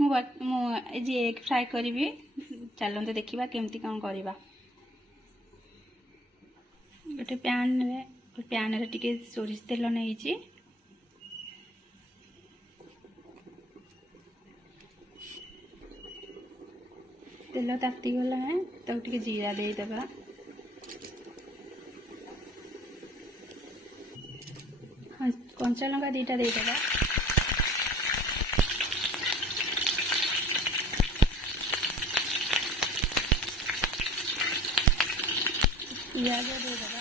मुझे egg fry करी। चलते देखा केमती कौन करवा। गोटे पैन रे टिके सोरिष तेल नहीं तेल ताती गला तो टिके जीरा देदेबा। हाँ कंचा लंका दीटा देदेबा। पियाज देदेबा।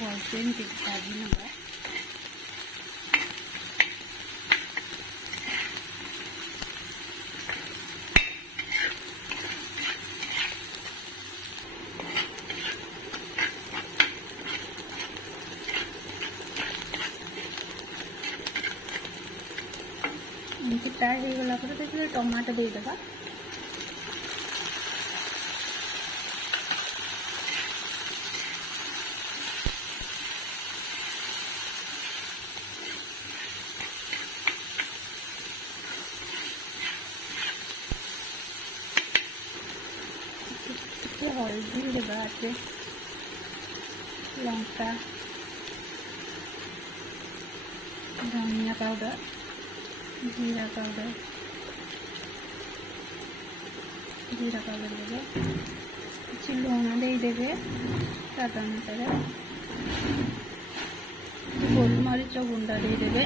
भलसे भाजी नवा। एमती फ्राए हो गला टमाटो देदेबा। हल्दी देवा लंका धनिया पाउडर जीरा पाउडर देवे कि लुण देदेवे स्वाद अनुसार गोलमरीच गुंड देदेवे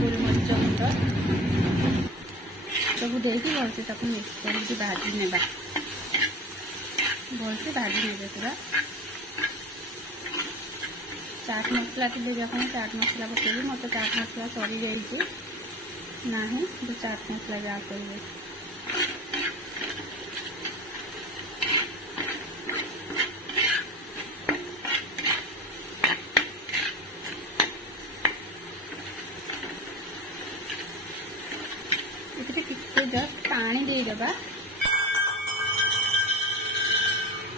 गोलमरीच गुंड सब देकी भलसे ताको मिक्स करके भाजी नेबा भलसे भाजी नेबे पूरा चाट मसला देवे अपन चाट मसला पकेबी मत चाट मसला सरी जाइए ना तो चाट मसला जा करेंगे टिके जस्ट पानी देदेबा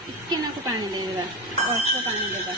टिके नाकु पानी देदेबा अल्प पानी देबा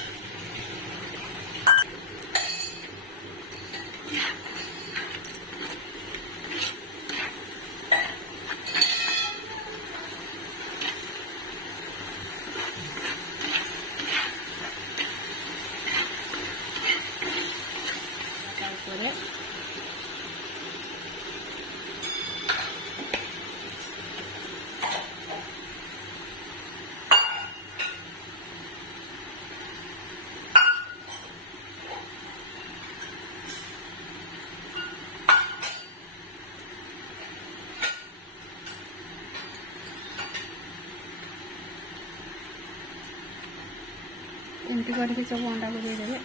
एमती करके सब अंडा को देदेवे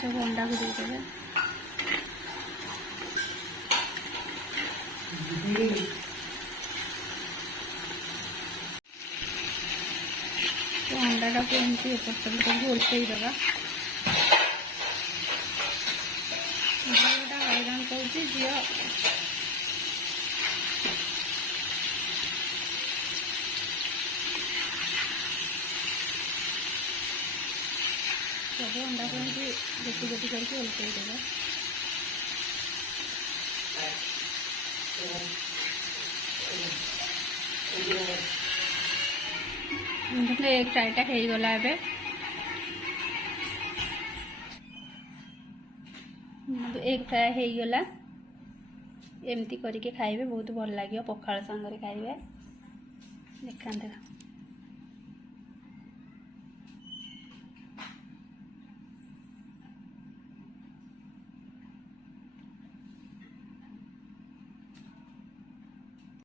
सब अंडा को देदेवे तो अंडा को एमती एपट उल्टे देवा हैरान कर झील सब अंडा को गोटी गोटी करके उल्टे देवा एग फ्राएटा हो गला एग फ्राए हो गला एमती करके खाइबे बहुत भल लगे पखाल संगे खाइबे देखा।